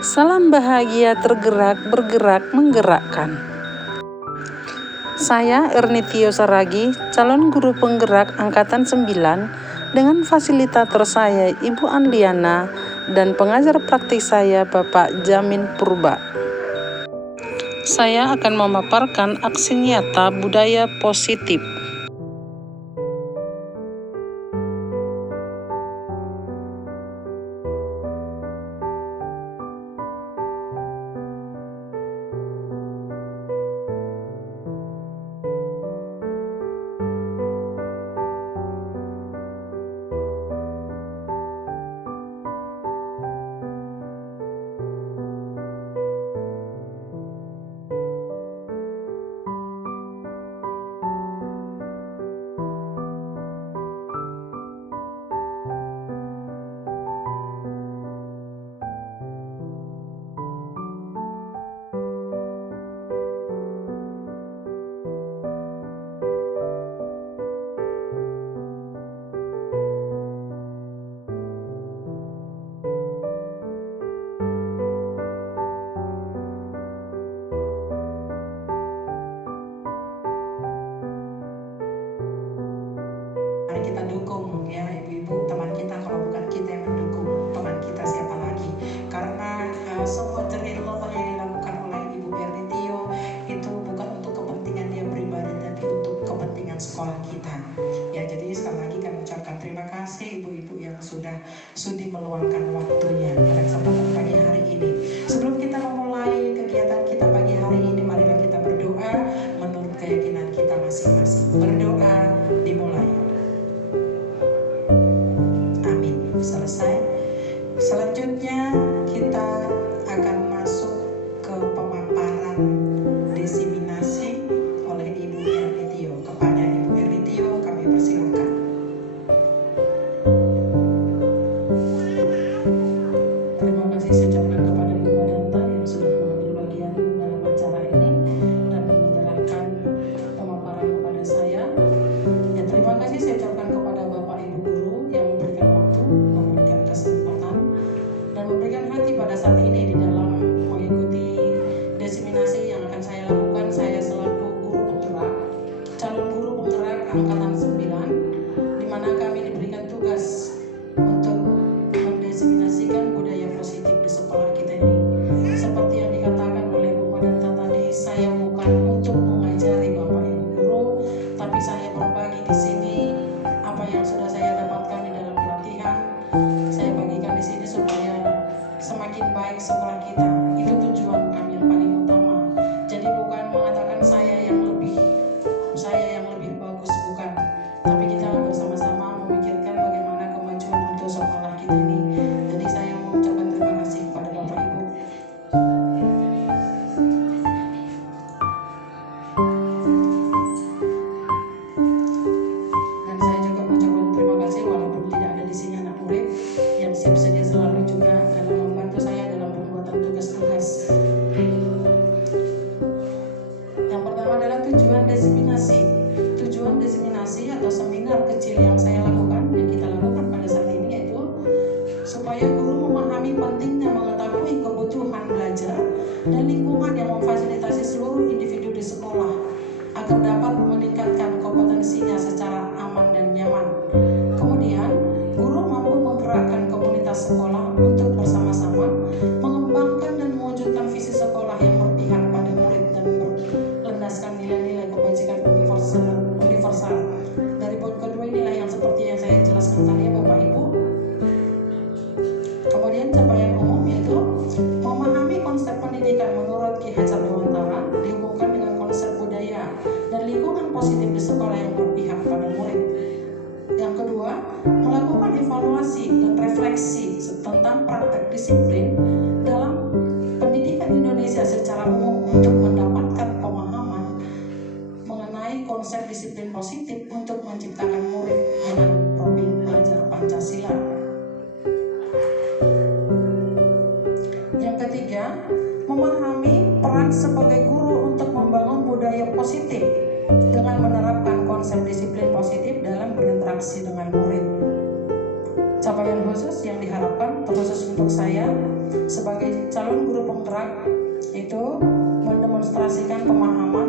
Salam bahagia tergerak, bergerak, menggerakkan. Saya Ernitio Saragi, calon guru penggerak Angkatan 9, dengan fasilitator saya Ibu Andiana dan pengajar praktik saya Bapak Jamin Purba. Saya akan memaparkan aksi nyata budaya positif. Kita dukung ya ibu-ibu teman kita, kalau bukan kita yang mendukung teman kita siapa lagi, karena semua jerih lomba yang dilakukan oleh Ibu Ernitio itu bukan untuk kepentingan dia pribadi tapi untuk kepentingan sekolah kita ya. Jadi sekali lagi kami ucapkan terima kasih ibu-ibu yang sudah sudi meluangkan waktunya pada kesempatan pagi hari ini. Sebelum kita memulai kegiatan kita pagi hari ini, marilah kita berdoa menurut keyakinan kita masing-masing. Berdoa dimulai. Selesai. Selanjutnya kita akan masuk ke pemaparan diseminasi oleh Ibu Ernitio. Kepada Ibu Ernitio kami persilakan. Terima kasih saya ucapkan kepada Ibu Adanta yang sudah mengambil bagian dalam acara ini dan menyerahkan pemaparan kepada saya. Dan terima kasih saya ucapkan kepada Bapak Ibu guru yang memberikan waktu, memberikan kesempatan dan memberikan hati pada saat ini di dalam mengikuti diseminasi yang akan saya lakukan. Saya selaku guru penggerak, calon guru penggerak Angkatan 9, di mana kami diberikan tugas untuk mendiseminasikan budaya positif di sekolah kita ini. Seperti yang dikatakan oleh Bu Madanta tadi, saya bukan untuk mengajari Bapak Ibu guru, tapi saya berbagi di sini apa yang sudah saya dapatkan di dalam pelatihan. Saya bagikan di sini supaya semakin baik sekolah kita. Itu tujuan kami yang paling utama. Jadi bukan mengatakan saya yang lebih bagus, bukan. Tapi kita bersama-sama memikirkan bagaimana kemajuan untuk sekolah kita ini. Jadi saya mengucapkan terima kasih kepada Bapak Ibu. Dan saya juga mengucapkan terima kasih walaupun tidak ada di sini anak murid yang siap sedia selalu juga dalam membantu saya dalam pembuatan tugas-tugas. Yang pertama adalah tujuan diseminasi. Tujuan diseminasi atau seminar kecil yang saya lakukan, yang kita lakukan pada saat ini, yaitu supaya guru memahami pentingnya mengetahui kebutuhan belajar dan lingkungan yang memfasilitasi seluruh individu di sekolah agar dapat meningkatkan kompetensinya secara aman dan nyaman. Kemudian, guru mampu menggerakkan komunitas sekolah untuk bersama-sama mengembangkan dan mewujudkan visi sekolah yang berpihak pada murid dan berlandaskan nilai-nilai kebajikan universal. Dari poin kedua inilah yang seperti yang saya jelaskan tadi ya Bapak Ibu. Kemudian capaian umum yaitu memahami konsep pendidikan menurut Ki Hajar Dewantara dihubungkan dengan konsep budaya dan lingkungan positif di sekolah yang berpihak pada murid. Yang kedua, melakukan evaluasi dan refleksi tentang praktek disiplin dalam pendidikan Indonesia secara umum untuk mendapatkan pemahaman mengenai konsep disiplin positif untuk menciptakan murid dengan profil belajar Pancasila. Yang ketiga, memahami peran sebagai guru untuk membangun budaya positif dengan menerapkan konsep disiplin positif dalam berinteraksi dengan murid. Capaian khusus yang diharapkan terkhusus untuk saya sebagai calon penggerak itu mendemonstrasikan pemahaman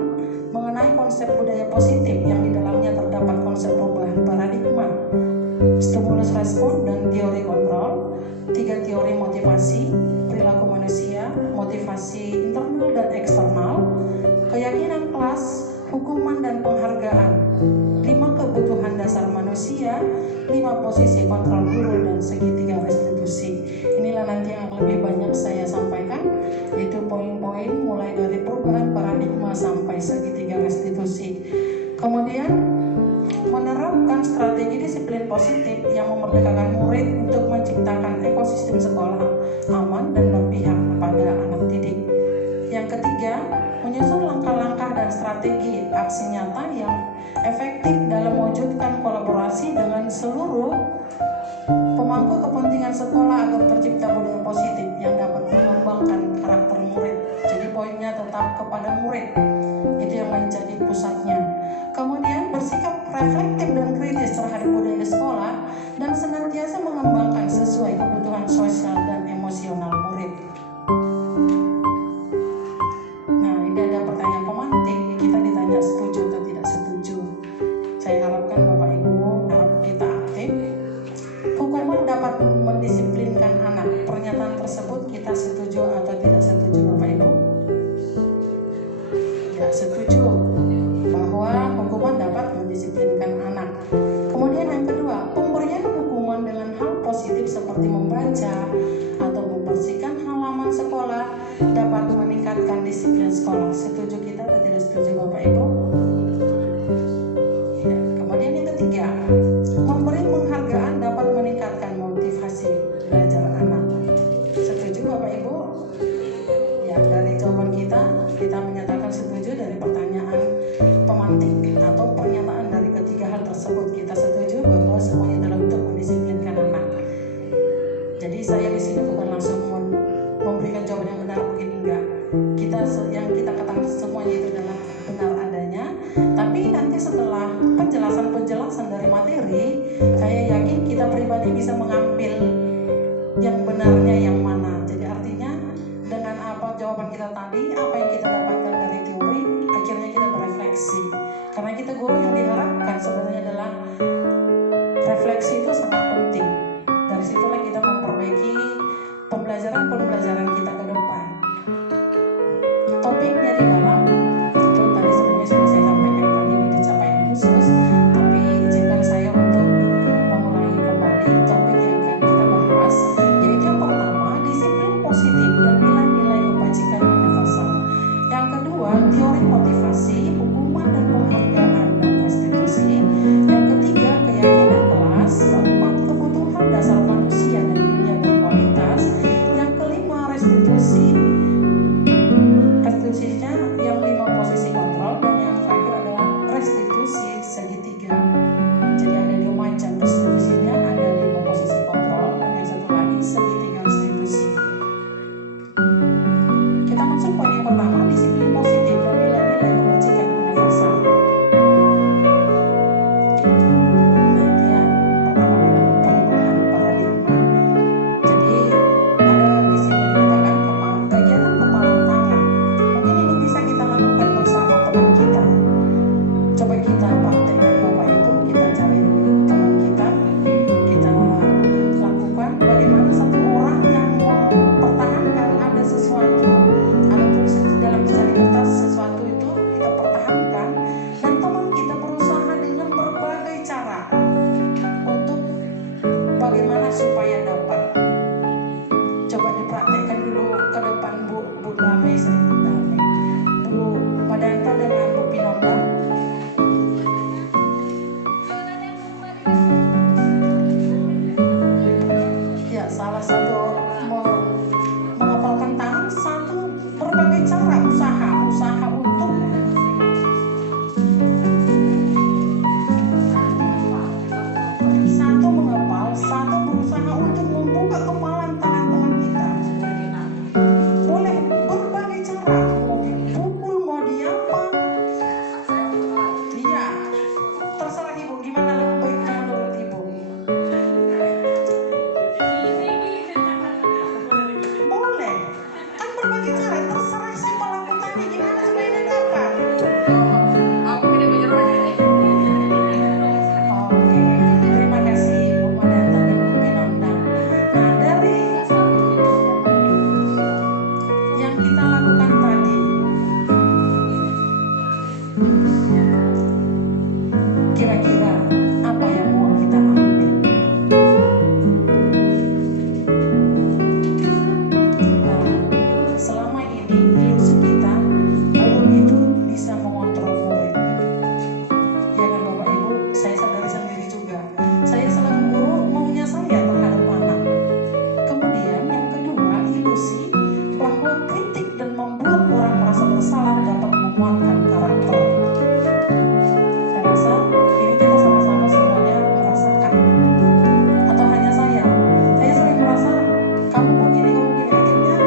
mengenai konsep budaya positif yang di dalamnya terdapat konsep perubahan paradigma, stimulus respon dan teori kontrol, 3 teori motivasi, perilaku manusia, motivasi internal dan eksternal, keyakinan kelas, hukuman dan penghargaan, 5 kebutuhan dasar manusia, 5 posisi kontrol guru dan segitiga restitusi. Inilah nanti yang lebih banyak saya sampaikan, yaitu poin-poin mulai dari perubahan paradigma sampai segitiga restitusi. Kemudian menerapkan strategi disiplin positif yang memerdekakan murid untuk menciptakan ekosistem sekolah aman dan berpihak pada anak didik. Yang ketiga, menyusun langkah-langkah dan strategi aksi nyata yang efektif dalam mewujudkan kolaborasi dengan seluruh pemangku kepentingan sekolah agar tercipta budaya positif yang dapat mengembangkan karakter murid. Jadi poinnya tetap kepada murid, itu yang menjadi pusatnya. Kemudian bersikap reflektif dan kritis terhadap budaya di sekolah dan senantiasa mengembangkan sesuai kebutuhan sosial dan emosional murid. Nah, ini ada pertanyaan pemantik, kita ditanya setuju atau tidak setuju. Saya harapkan Bapak Ibu kita aktif. Hukuman dapat mendisiplinkan anak. Pernyataan tersebut kita setuju atau tidak setuju Bapak Ibu? Ya, setuju bahwa hukuman dapat mendisiplinkan anak. Kemudian yang kedua, pemberian hukuman dengan hal positif seperti membaca atau membersihkan halaman sekolah dapat meningkatkan disiplin sekolah. Setuju kita atau tidak setuju Bapak Ibu? Ya, kemudian yang ketiga, memberi penghargaan dapat meningkatkan motivasi belajar anak. Setuju Bapak Ibu? Ya, dari jawaban kita menyatakan setuju dari pertanyaan pemantik atau pernyataan dari ketiga hal tersebut. Kita setuju bahwa semuanya adalah untuk mendisiplinkan anak. Jadi saya di sini bukan langsung memberikan jawaban yang benar begini, enggak. Yang kita katakan semuanya itu adalah benar adanya. Tapi nanti setelah penjelasan dari materi, saya yakin kita pribadi bisa mengambil yang benarnya yang mana. Jadi artinya dengan apa jawaban kita tadi, apa yang kita dapatkan dari teori, akhirnya kita berefleksi. Karena kita guru yang diharapkan sebenarnya adalah refleksi itu sangat penting. Dari situlah kita memperbaiki pembelajaran kita ke depan. Topiknya di dalam itu tadi sebenarnya sudah saya sampaikan tadi di capaian khusus, tapi izinkan saya untuk mengulangi kembali topik yang akan kita bahas, yaitu yang pertama disiplin positif dan nilai-nilai kebajikan universal. Yang kedua teori motivasi, hukuman dan penghargaan dan restitusi. Yang ketiga keyakinan kelas. Keempat kebutuhan dasar manusia dan dunia berkualitas. Yang kelima restitusinya berbagi cara, terserah si pelaku tadi gimana supaya dia dapat. Oke, terima kasih Bu Madanta dan Bu Pinondang. Nah, dari yang kita lakukan tadi, kira-kira apa yang mau kita ambil? Nah, selama ini ilusi kita, guru itu bisa mengontrol murid. Ya kan Bapak Ibu, saya sadari sendiri juga. Saya selaku guru maunya saya terhadap anak. Kemudian yang kedua, ilusi bahwa kritik dan membuat orang merasa bersalah dapat menguatkan karakter. Saya rasa ini kita sama-sama semuanya merasakan. Atau hanya saya sering merasa kamu kok gini, akhirnya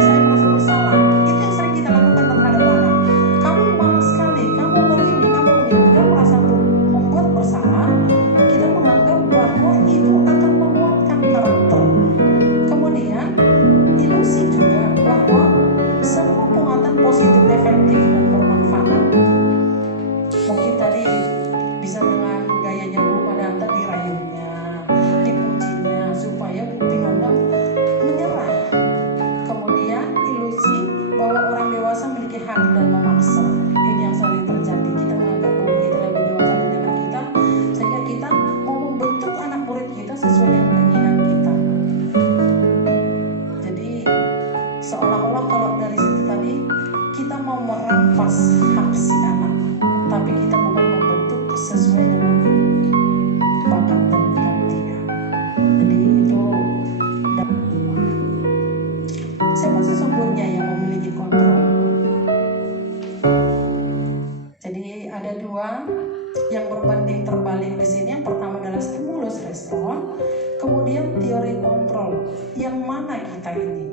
saya merasa bersalah. Itu yang sering kita lakukan terhadap anak. Kamu malas sekali, kamu begini, kamu begini. Kita merasa membuat bersalah. Kita menganggap bahwa itu akan menguatkan karakter. Kemudian ilusi juga bahwa semua penguatan positif, efektif dan bermanfaat. Mungkin tadi bisa dengan gayanya Bu Madanta dirayunya, dipujinya supaya Bu Pinondang menyerah. Kemudian ilusi bahwa orang dewasa memiliki hak dan memaksa. Ini yang sering terjadi. Kita menganggap bahwa kita lebih dewasa dari anak kita, sehingga kita mau membentuk anak murid kita sesuai dengan keinginan kita. Jadi seolah-olah kalau dari situ tadi kita mau merampas hak si anak, tapi kita bukan membentuk sesuai dengan bakat dan minat dia. Jadi itu siapa sesungguhnya yang memiliki kontrol. Jadi ada dua yang berbanding terbalik di sini. Yang pertama adalah stimulus respon, kemudian teori kontrol. Yang mana kita ini?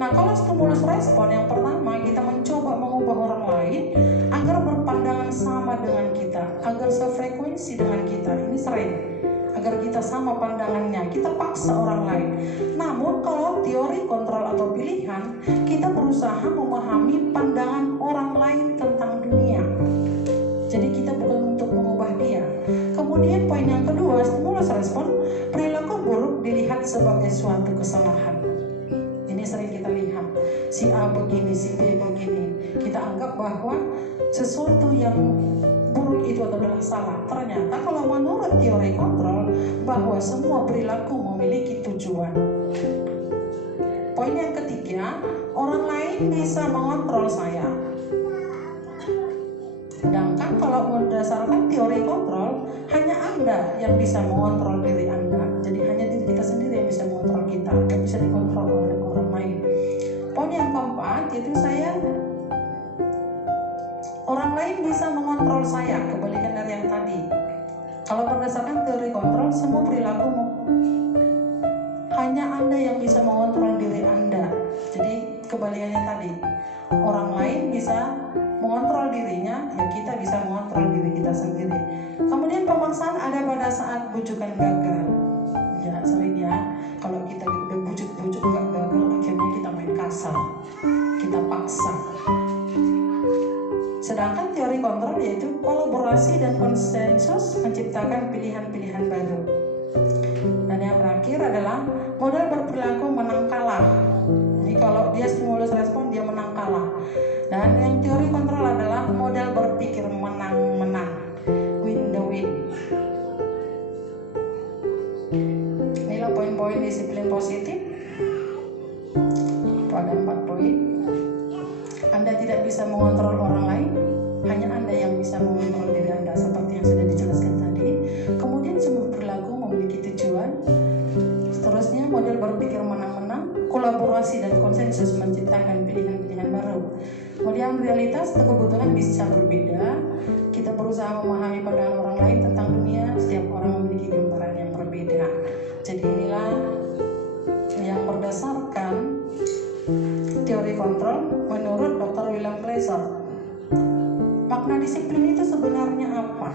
Nah, kalau stimulus respon yang pertama, kita mencoba mengubah orang lain agar berpandangan sama dengan kita, agar sefrekuensi dengan kita. Ini sering, agar kita sama pandangannya, kita paksa orang lain. Namun kalau teori kontrol atau pilihan, kita berusaha memahami pandangan orang lain tentang dunia. Jadi kita bukan untuk mengubah dia. Kemudian poin yang kedua, stimulus respon, perilaku buruk dilihat sebagai suatu kesalahan. Ini sering kita lihat, si A begini, si B begini. Kita anggap bahwa sesuatu yang buruk itu adalah salah. Ternyata kalau menurut teori kontrol, bahwa semua perilaku memiliki tujuan. Poin yang ketiga, orang lain bisa mengontrol saya. Sedangkan kalau berdasarkan teori kontrol, hanya Anda yang bisa mengontrol diri Anda. Jadi hanya diri kita sendiri yang bisa mengontrol kita, tidak bisa dikontrol oleh orang lain. Poin yang keempat, yaitu orang lain bisa mengontrol saya, kebalikan dari yang tadi. Kalau berdasarkan teori kontrol, semua perilaku hanya Anda yang bisa mengontrol diri Anda. Jadi kebalikannya tadi, orang lain bisa mengontrol dirinya, ya kita bisa mengontrol diri kita sendiri. Kemudian pemaksaan ada pada saat bujukan gagal. Ya sering ya, kalau kita udah bujuk-bujuk nggak gagal, akhirnya kita main kasar, kita paksa. Sedangkan teori kontrol yaitu kolaborasi dan konsensus menciptakan pilihan-pilihan baru. Dan yang terakhir adalah model berperilaku menang kalah. Ini kalau dia stimulus respon, dia menang kalah. Dan yang teori kontrol adalah model berpikir menang-menang, win the win. Inilah poin-poin disiplin positif. Itu ada 4 poin. Anda tidak bisa mengontrol orang lain, hanya Anda yang bisa mengontrol diri Anda, seperti yang sudah dijelaskan tadi. Kemudian semua perilaku memiliki tujuan. Seterusnya model berpikir menang-menang, kolaborasi dan konsensus menciptakan pilihan-pilihan baru. Kemudian realitas atau kebutuhan bisa berbeda. Kita berusaha memahami pandangan orang lain tentang dunia. Setiap orang memiliki gambaran yang berbeda. Jadi inilah yang berdasarkan teori kontrol menurut Dr. William Glasser. Makna disiplin itu sebenarnya apa?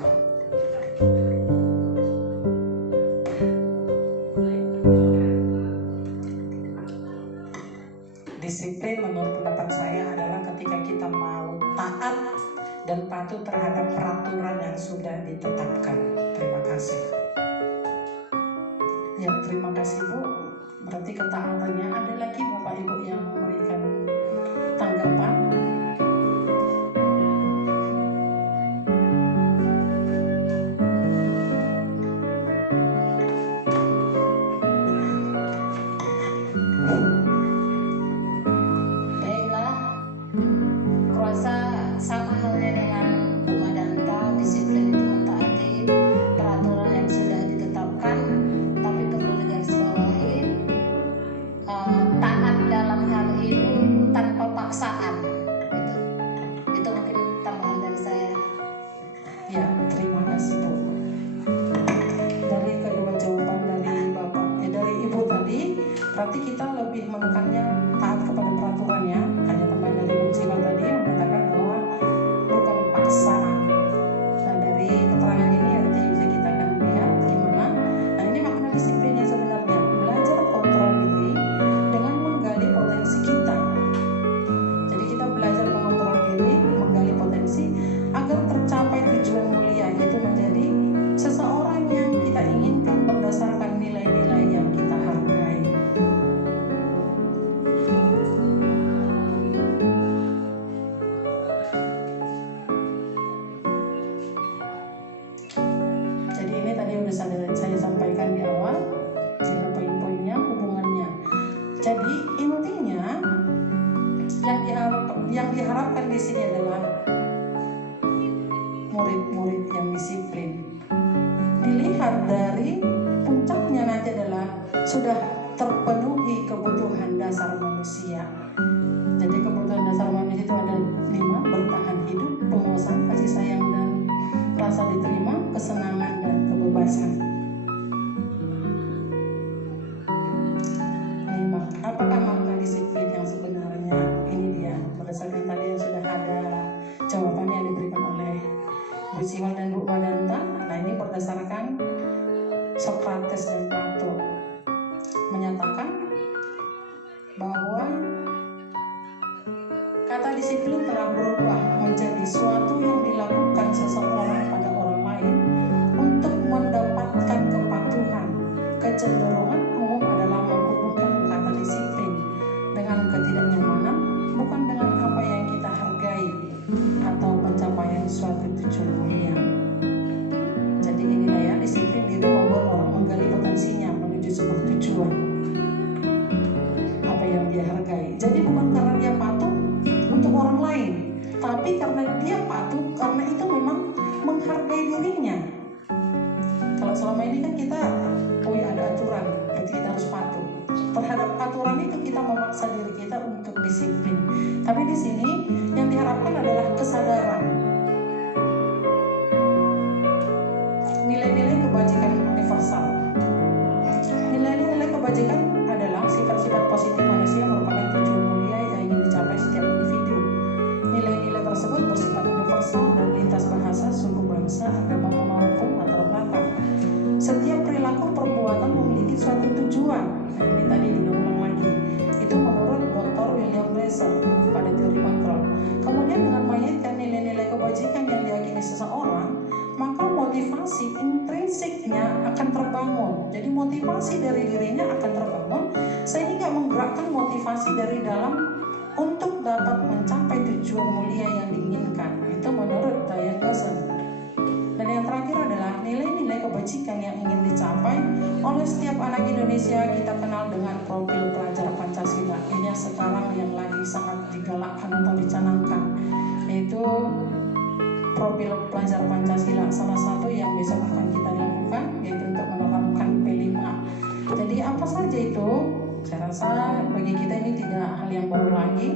Disiplin disiplin menurut pendapat saya adalah ketika kita mau taat dan patuh terhadap peraturan yang sudah ditetapkan. Terima kasih. Ya, terima kasih Bu. Berarti ketaatannya ada lagi Bapak Ibu yang memberikan tanggapan. Berarti kita lebih menekannya taat kepada peraturannya. Hanya teman dari Bu Siwa tadi yang mengatakan bahwa bukan paksaan. Nah, dari keterangan ini nanti bisa kita akan lihat gimana. Nah, ini makna disiplinnya sebenarnya. Belajar kontrol diri dengan menggali potensi kita. Jadi kita belajar mengontrol diri, menggali potensi agar tercapai tujuan mulia, yaitu menjadi seseorang yang kita inginkan berdasarkan nilai-nilai yang kita hargai. Saya sampaikan di awal, ada poin-poinnya, hubungannya. Jadi intinya yang diharapkan di sini adalah murid-murid yang disiplin. Dilihat dari puncaknya nanti adalah sudah terpenuhi kebutuhan dasar manusia. Jadi kebutuhan dasar manusia itu ada 5: bertahan hidup, penguasaan, kasih sayang dan rasa diterima, kesenangan dan kebebasan. Apakah makna disiplin yang sebenarnya? Ini dia, berdasarkan tadi yang sudah ada jawabannya yang diberikan oleh Bu Siwa dan Bu Madanta. Nah, ini berdasarkan Sokrates dan Plato menyatakan bahwa kata disiplin telah berubah menjadi suatu yang dilakukan seseorang pada orang lain untuk mendapatkan kepatuhan. Kecenderungan umum adalah menghubungkan kata disiplin dengan ketidaknyamanan, bukan dengan apa yang kita hargai atau pencapaian suatu tujuan mulia. Jadi inilah ya, disiplin itu membuat orang menggali potensinya menuju sebuah tujuan, apa yang dia hargai. Jadi bukan karena dia patuh untuk orang lain, tapi karena dia patuh karena itu memang menghargai dirinya. Kalau selama ini kan kita ada aturan, berarti kita harus patuh. Terhadap aturan itu kita memaksa diri kita untuk disiplin. Tapi di sini yang diharapkan adalah kesadaran. Nilai-nilai kebajikan universal. Nilai-nilai kebajikan adalah sifat-sifat positif manusia merupakan tujuan mulia yang ingin dicapai setiap individu. Nilai-nilai tersebut bersifat universal dan lintas bahasa, suku, bangsa, agama maupun latar belakang. Setiap perilaku perbuatan memiliki suatu tujuan. Nah, ini tadi diulang lagi. Itu menurut Dr. William Glasser pada teori kontrol. Kemudian dengan mengaitkan nilai-nilai kebajikan yang diyakini seseorang, maka motivasi intrinsiknya akan terbangun. Jadi motivasi dari dirinya akan terbangun sehingga menggerakkan motivasi dari dalam untuk dapat mencapai tujuan mulia yang diinginkan. Itu menurut Diane Glasser. Dan yang terakhir adalah nilai-nilai kebajikan yang ingin dicapai oleh setiap anak Indonesia. Kita kenal dengan profil pelajar Pancasila. Ini yang sekarang yang lagi sangat digalakkan atau dicanangkan, yaitu profil pelajar Pancasila. Salah satu yang besok akan kita lakukan yaitu untuk menerapkan P5. Jadi apa saja itu? Saya rasa bagi kita ini tidak hal yang baru lagi.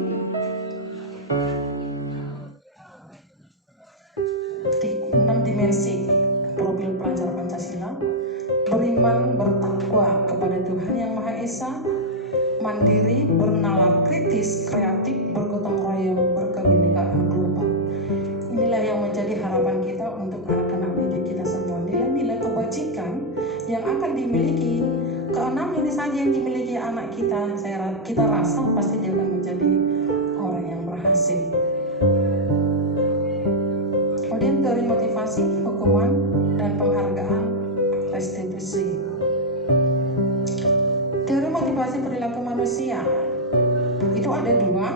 6 dimensi profil pelajar Pancasila: beriman, bertakwa kepada Tuhan Yang Maha Esa, mandiri, bernalar kritis, kreatif, bergotong royong, berkebinekaan global. Inilah yang menjadi harapan kita untuk anak-anak didik kita semua. Nilai-nilai kebajikan yang akan dimiliki, keenam ini saja yang dimiliki anak kita, kita rasa pasti dia akan menjadi orang yang berhasil. Kemudian teori motivasi, hukuman, dan penghargaan, restitusi. Teori motivasi perilaku manusia itu ada dua,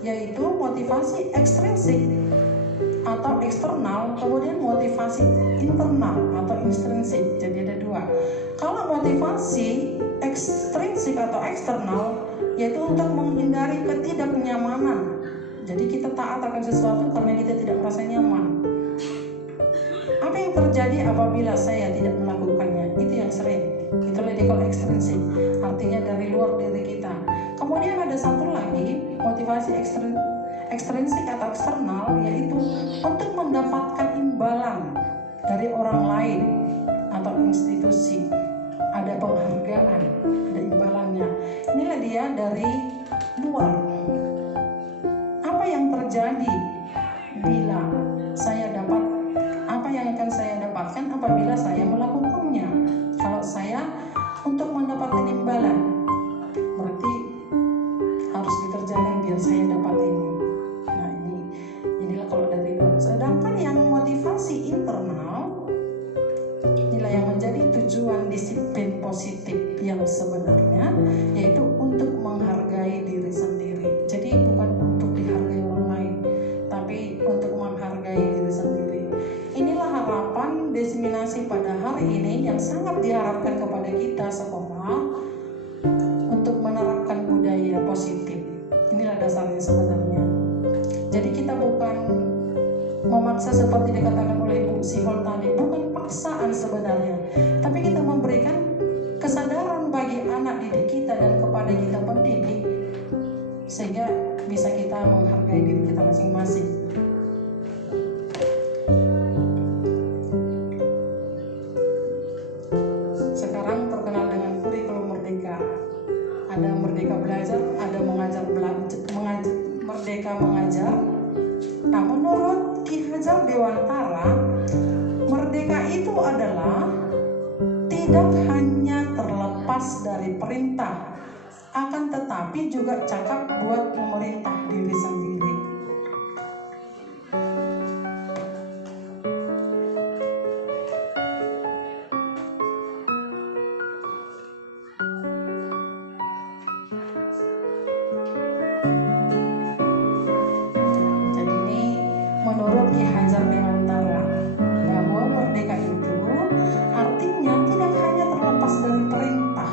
yaitu motivasi ekstrinsik atau eksternal, kemudian motivasi internal atau intrinsik. Jadi ada dua. Kalau motivasi ekstrinsik atau eksternal, yaitu untuk menghindari ketidaknyamanan. Jadi kita taat akan sesuatu karena kita tidak merasa nyaman. Apa yang terjadi apabila saya tidak melakukannya? Itu yang sering. Itulah dia kalau ekstrinsik, artinya dari luar diri kita. Kemudian ada satu lagi, motivasi ekstrinsik atau eksternal, yaitu untuk mendapatkan imbalan dari orang lain atau institusi. Ada penghargaan, ada imbalannya. Inilah dia dari luar. Apa yang terjadi bila saya dapat, apa yang akan saya dapatkan apabila saya melakukannya? Kalau saya untuk mendapatkan imbalan, berarti harus dikerjakan biar saya dapat ini. Nah inilah kalau dari luar. Sedangkan yang motivasi internal, inilah yang menjadi tujuan disiplin positif yang sebenarnya, yaitu untuk menghargai diri sendiri. Jadi bukan untuk dihargai orang lain, tapi untuk menghargai diri sendiri. Inilah harapan diseminasi pada hari ini yang sangat diharapkan kepada kita sekolah untuk menerapkan budaya positif. Inilah dasarnya sebenarnya. Jadi kita bukan memaksa seperti dikatakan oleh Bu Sihol tadi, bukan paksaan sebenarnya, tapi kita memberikan kesadaran bagi anak didik kita dan kepada kita pendidik, sehingga bisa kita menghargai diri kita masing-masing. Sekarang terkenal dengan kurikulum merdeka. Ada merdeka belajar, ada merdeka mengajar. Nah, menurut Ki Hajar Dewantara, merdeka itu adalah tidak hanya terlepas dari perintah, akan tetapi juga cakap buat memerintah diri sendiri. Jadi ini menurut Ki Hajar Dewantara, bahwa merdeka itu artinya tidak hanya terlepas dari perintah,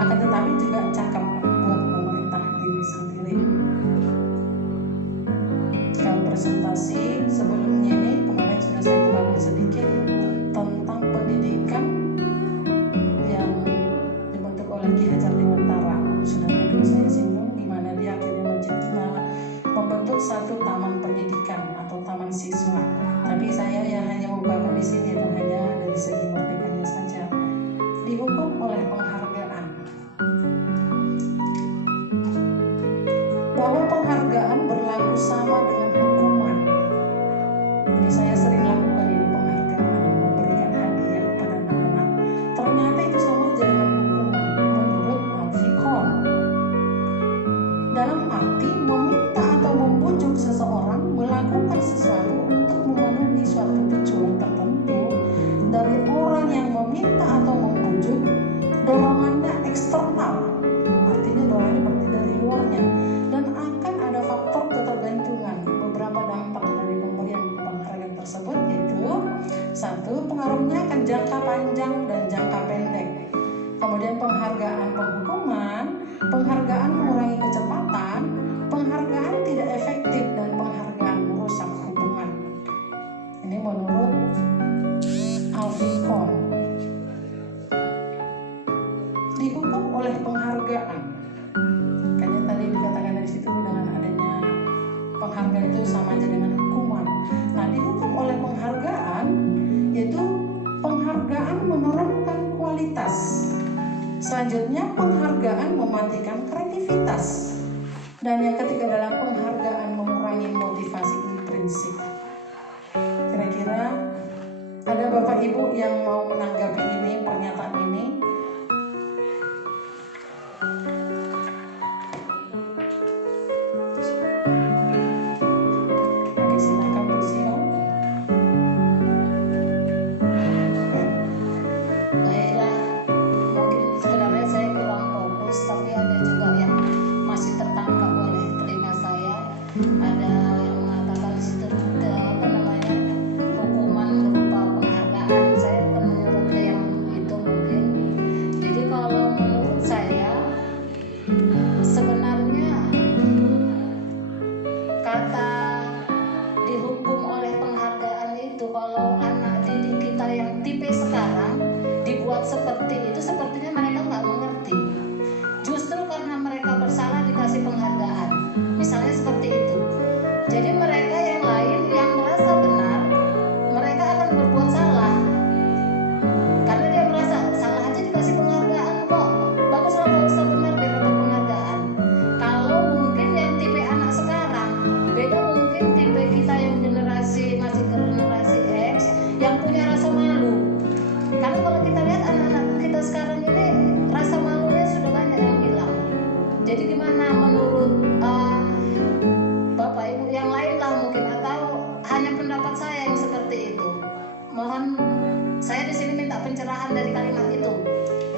akan tetapi juga cakap buat memerintah diri sendiri. Kalau presentasi sebelumnya ini kemarin sudah saya bahas sedikit tentang pendidikan yang dibentuk oleh Ki Hajar Dewantara. Sudah dulu saya singgung di mana dia akhirnya membentuk satu taman pendidikan atau taman siswa. Tapi saya yang hanya membaca di sini itu hanya dari segi merdekanya saja. Dihukum oleh penghargaan. Bahwa penghargaan berlaku sama dengan hukuman. Ini saya sering lakukan ini, penghargaan, memberikan hadiah kepada anak-anak. Ternyata itu sama aja dengan hukuman menurut Alfikon. Dalam arti meminta atau membujuk seseorang melakukan sesuatu untuk memenuhi suatu tujuan tertentu. Dari orang yang meminta atau membujuk, dorongannya eksternal, artinya dorongannya berarti dari luarnya, dan akan ada faktor ketergantungan. Beberapa dampak dari pemberian penghargaan tersebut yaitu: satu, pengaruhnya akan jangka panjang dan jangka pendek. Kemudian penghargaan penghukuman, penghargaan mengurangi kecepatan, penghargaan tidak efektif, dan penghargaan merusak hubungan. Ini menurut Alfikon. Dihukum oleh penghargaan. Kayaknya tadi dikatakan dari situ dengan adanya penghargaan itu sama aja dengan hukuman. Nah, dihukum oleh penghargaan yaitu penghargaan menurunkan kualitas. Selanjutnya penghargaan mematikan kreativitas. Dan yang ketiga adalah penghargaan mengurangi motivasi intrinsik. Kira-kira ada Bapak Ibu yang mau menanggapi ini, pernyataan ini? bagaimana menurut Bapak Ibu yang lain lah mungkin, atau hanya pendapat saya yang seperti itu? Mohon saya di sini minta pencerahan dari kalimat itu.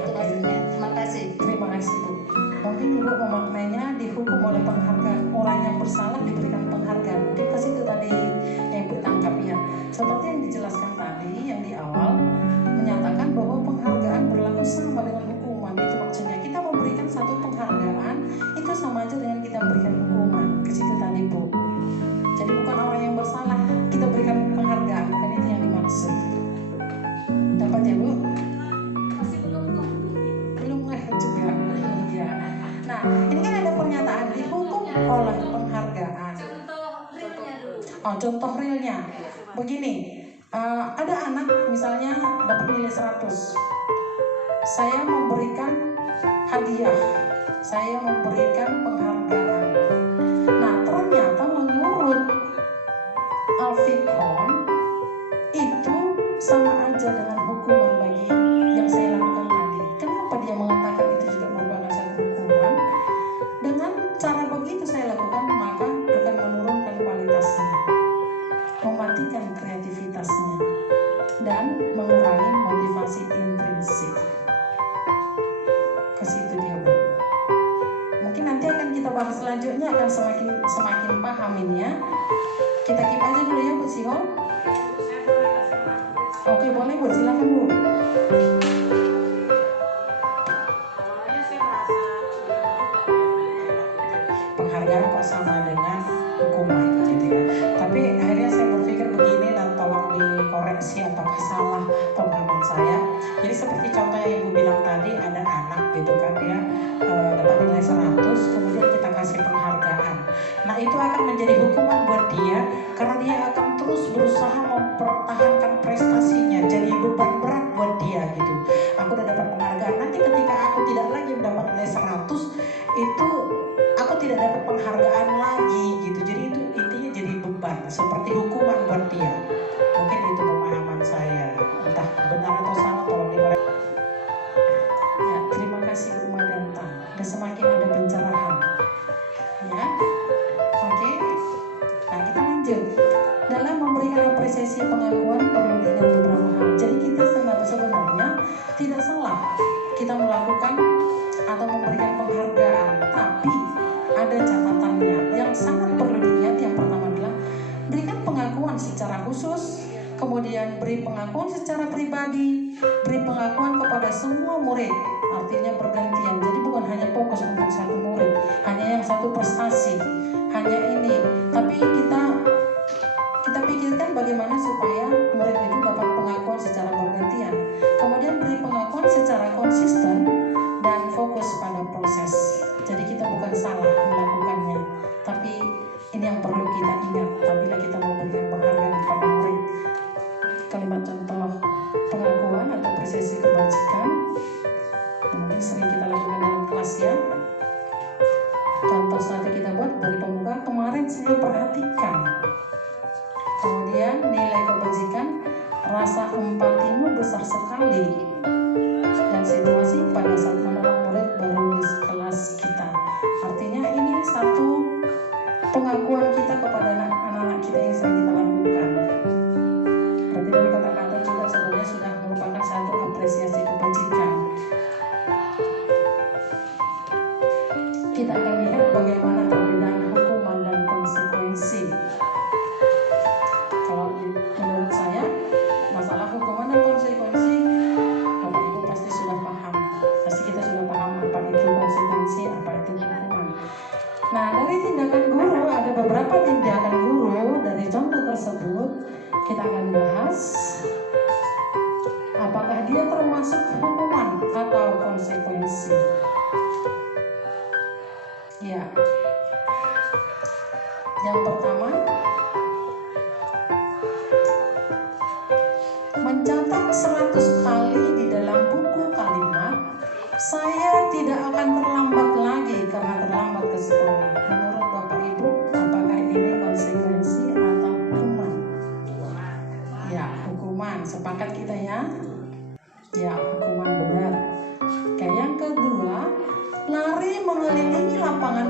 Itu maksudnya. Terima kasih. Terima kasih Bu. Mungkin Ibu memaknainya dihukum oleh penghargaan, orang yang bersalah diberikan penghargaan. Mungkin ke situ tadi yang Ibu tangkap ya. Seperti yang dijelaskan tadi yang di awal menyatakan bahwa penghargaan berlaku sama dengan hukuman. Itu maksudnya kita memberikan satu penghargaan itu sama aja dengan kita memberikan hukuman. Ke situ tadi Bu. Jadi bukan orang yang bersalah kita berikan penghargaan, bukan itu yang dimaksud. Dapat ya Bu? Belum juga. Ya. Nah, ini kan ada pernyataan dihukum oleh penghargaan. Contoh realnya begini, ada anak misalnya dapat nilai 100, saya memberikan hadiah, saya memberikan penghargaan. Nah ternyata menurut Alfikon itu sama aja dengan hukuman bagi yang saya lakukan tadi. Kenapa dia mengatakan itu juga merupakan satu hukuman? Dengan cara begitu saya lakukan, maka akan menurunkan kualitasnya, mematikan kreativitasnya, dan mengurangi motivasi intrinsik. Ke situ dia Bu. Mungkin nanti akan kita bahas selanjutnya, akan semakin paham ini ya. Kita keep aja dulu ya Bu Sihol. Oke boleh Bu, silakan Bu. Penghargaan kok sama dengan hukuman gitu ya. Tapi akhirnya saya berpikir begini, dan tolong dikoreksi apakah salah pemahaman saya. Jadi seperti contoh yang Ibu bilang tadi, ada anak gitu kan, dia dapat nilai 100, kemudian kita kasih penghargaan. Nah itu akan menjadi hukuman buat dia, karena dia akan terus berusaha mempertahankan prestasinya, jadi beban berat buat dia gitu. Aku udah dapat penghargaan, nanti ketika aku tidak lagi mendapat nilai 100, itu aku tidak dapat penghargaan lagi gitu. Jadi itu intinya jadi beban, seperti hukuman buat dia. Mungkin itu pemahaman saya, entah benar atau salah tolong dikoreksi. Ya, terima kasih Bu Madanta. Dan semakin ada pencerahan. Ya. Oke. Nah, kita lanjut. Dalam memberikan apresiasi pengakuan perlu diingat beberapa hal. Jadi kita sebenarnya tidak salah kita melakukan atau memberikan penghargaan, tapi ada catatannya yang sangat perlu diingat. Yang pertama adalah berikan pengakuan secara khusus, kemudian beri pengakuan secara pribadi, beri pengakuan kepada semua murid, artinya bergantian. Jadi bukan hanya fokus untuk satu murid, hanya yang satu prestasi, hanya ini, tapi kita pikirkan bagaimana supaya murid itu dapat pengakuan secara bergantian. Kemudian beri pengakuan secara konsisten dan fokus pada proses. Jadi kita bukan salah melakukannya, tapi ini yang perlu kita ingat apabila kita memberikan penghargaan kepada murid. Kalimat contoh pengakuan atau apresiasi kebajikan yang mungkin sering kita lakukan dalam kelas ya. Contoh satu kita buat dari pembuka, kemarin saya perhatikan. Kemudian nilai kebajikan, rasa empatimu besar sekali, dan situasi pada saat menolong murid baru di kelas kita. Artinya ini satu pengakuan kita kepada anak-anak kita yang sering kita lakukan. Berarti dari kata-kata juga sebenarnya sudah merupakan satu apresiasi kebajikan. Kita akan lihat bagaimana perbedaan hukuman dan konsekuensi. Kalau menurut saya, masalah hukuman dan konsekuensi, Bapak Ibu pasti sudah paham. Pasti kita sudah paham apa itu konsekuensi, apa itu hukuman. Nah, dari tindakan guru, ada beberapa tindakan guru dari contoh tersebut. Kita akan bahas apakah dia termasuk hukuman atau konsekuensi. Ya. Yang pertama, mencatat 100 kali di dalam buku kalimat, saya tidak akan terlambat lagi karena terlambat ke sekolah. Menurut Bapak Ibu, apakah ini konsekuensi atau hukuman? Ya, hukuman. Sepakat kita ya? Ya, hukuman benar. Oke, yang kedua, lari mengelilingi lapangan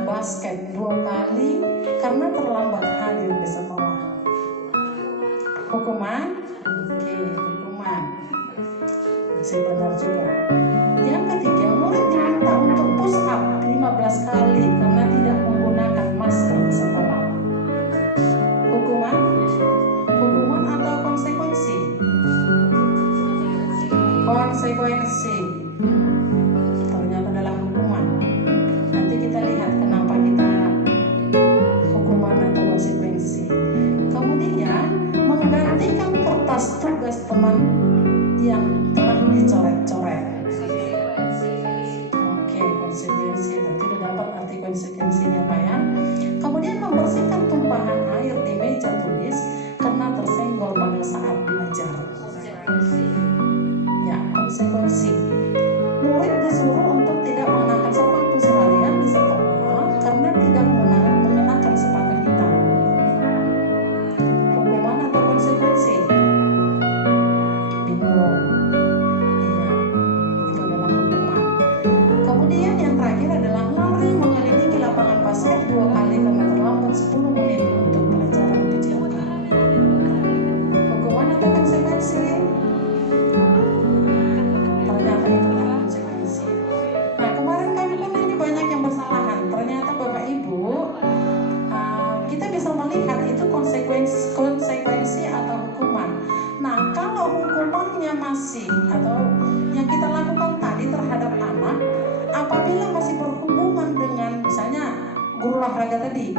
olahraga tadi.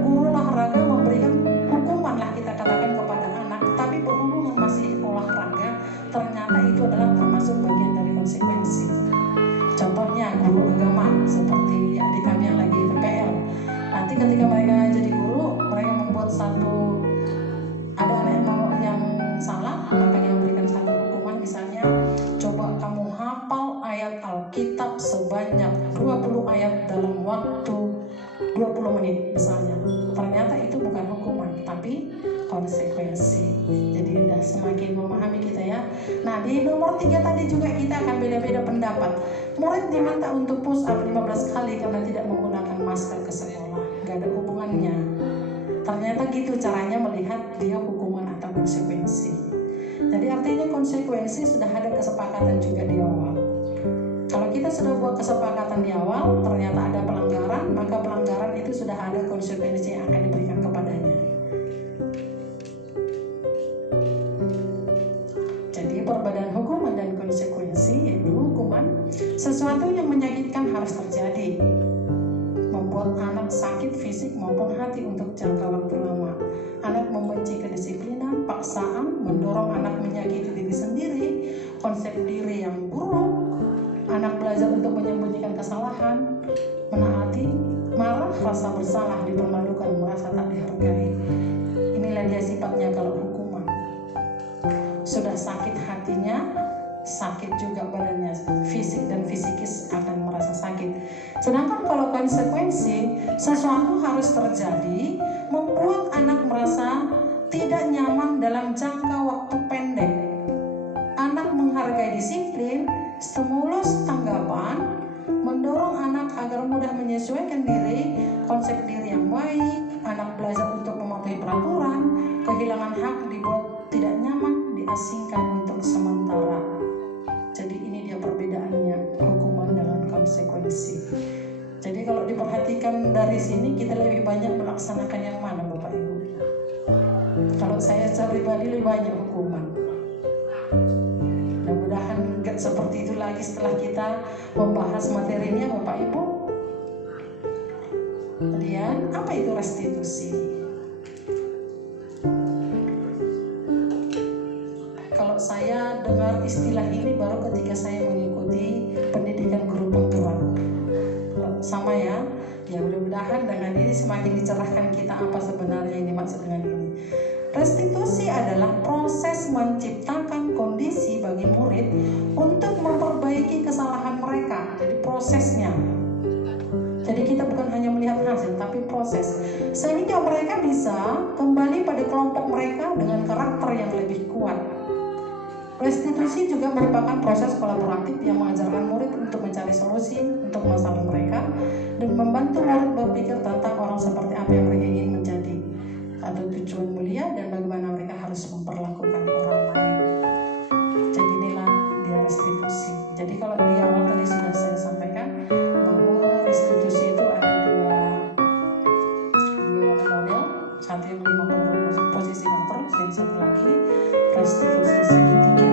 Guru olahraga memberikan hukuman lah kita katakan kepada anak, tapi berhubungan masih olahraga, ternyata itu adalah termasuk bagian dari konsekuensi. Contohnya guru agama seperti adik kami yang lagi PPL. Nanti ketika mereka jadi guru, mereka membuat ada anak yang salah, maka dia memberikan satu hukuman, misalnya coba kamu hafal ayat Alkitab sebanyak 20 ayat dalam waktu 20 menit misalnya. Ternyata itu bukan hukuman, tapi konsekuensi. Jadi udah semakin memahami kita ya. Nah, di nomor 3 tadi juga kita akan beda-beda pendapat. Murid diminta untuk push up 15 kali karena tidak menggunakan masker ke sekolah. Gak ada hubungannya. Ternyata gitu caranya melihat dia hukuman atau konsekuensi. Jadi artinya konsekuensi sudah ada kesepakatan juga di awal. Kalau kita sudah buat kesepakatan di awal, ternyata ada pelanggaran, maka pelanggaran itu sudah ada konsekuensi yang akan diberikan kepadanya. Jadi perbedaan hukuman dan konsekuensi, yaitu hukuman sesuatu yang menyakitkan harus terjadi, membuat anak sakit fisik maupun hati untuk jangka waktu lama. Anak membenci kedisiplinan, paksaan, mendorong anak menyakiti diri sendiri, konsep diri yang buruk. Anak belajar untuk menyembunyikan kesalahan, menaati, marah, rasa bersalah, dipermalukan, merasa tak dihargai. Inilah dia sifatnya kalau hukuman. Sudah sakit hatinya, sakit juga badannya, fisik dan fisikis akan merasa sakit. Sedangkan kalau konsekuensi, sesuatu harus terjadi, membuat anak merasa tidak nyaman dalam jangka waktu pendek. Anak menghargai disiplin, stimulus tanggapan, mendorong anak agar mudah menyesuaikan diri, konsep diri yang baik, anak belajar untuk mematuhi peraturan, kehilangan hak dibuat tidak nyaman, diasingkan untuk sementara. Jadi ini dia perbedaannya hukuman dengan konsekuensi. Jadi kalau diperhatikan dari sini, kita lebih banyak melaksanakan yang mana Bapak Ibu? Kalau saya secara pribadi lebih banyak hukuman. Mudah-mudahan enggak seperti itu lagi setelah kita membahas materinya Bapak Ibu. Kemudian apa itu restitusi? Kalau saya dengar istilah ini baru ketika saya mengikuti pendidikan guru penggerak. Sama ya mudah-mudahan dengan ini semakin dicerahkan kita apa sebenarnya ini maksud dengan ini. Restitusi adalah proses menciptakan kondisi bagi murid untuk memperbaiki kesalahan mereka. Jadi prosesnya. Jadi kita bukan hanya melihat hasil, tapi proses. Sehingga mereka bisa kembali pada kelompok mereka dengan karakter yang lebih kuat. Restitusi juga merupakan proses kolaboratif yang mengajarkan murid untuk mencari solusi untuk masalah mereka dan membantu murid berpikir tentang orang seperti apa yang mereka ingin menjadi, ada tujuan mulia dan bagaimana mereka harus memperlakukan orang lain. Jadi inilah dia restitusi. Jadi kalau di awal tadi sudah saya sampaikan bahwa restitusi itu ada dua model, satu yang 50 posisi motor dan satu lagi restitusi segitiga.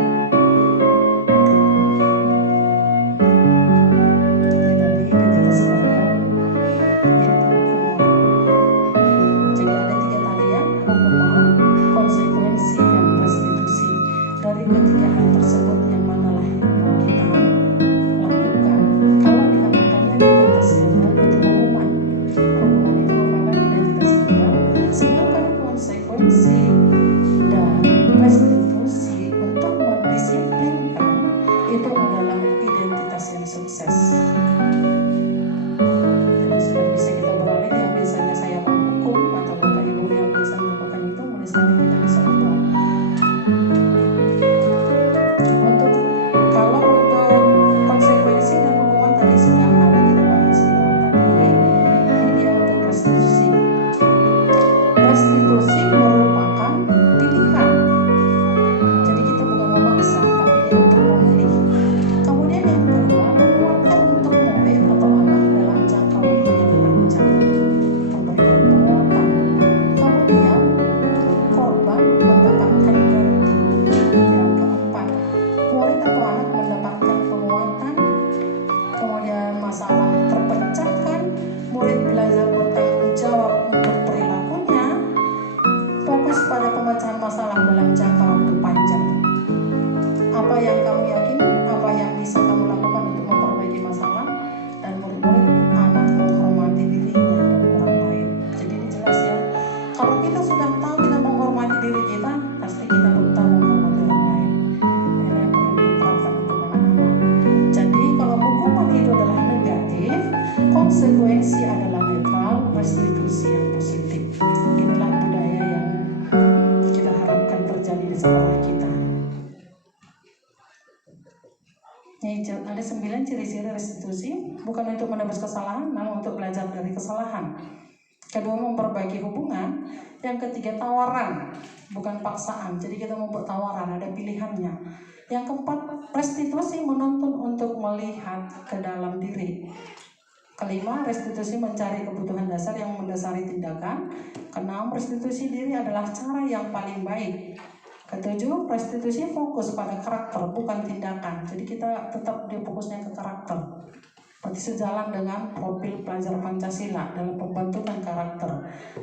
ciri-ciri restitusi bukan untuk menebus kesalahan, namun untuk belajar dari kesalahan. Kedua, memperbaiki hubungan. Yang ketiga, tawaran, bukan paksaan. Jadi kita membuat tawaran, ada pilihannya. Yang keempat, restitusi menuntun untuk melihat ke dalam diri. Kelima, restitusi mencari kebutuhan dasar yang mendasari tindakan. Keenam, restitusi diri adalah cara yang paling baik. Ketujuh, restitusi fokus pada karakter, bukan tindakan. Jadi kita tetap dia fokusnya ke karakter. Berarti sejalan dengan profil pelajar Pancasila dalam pembentukan karakter.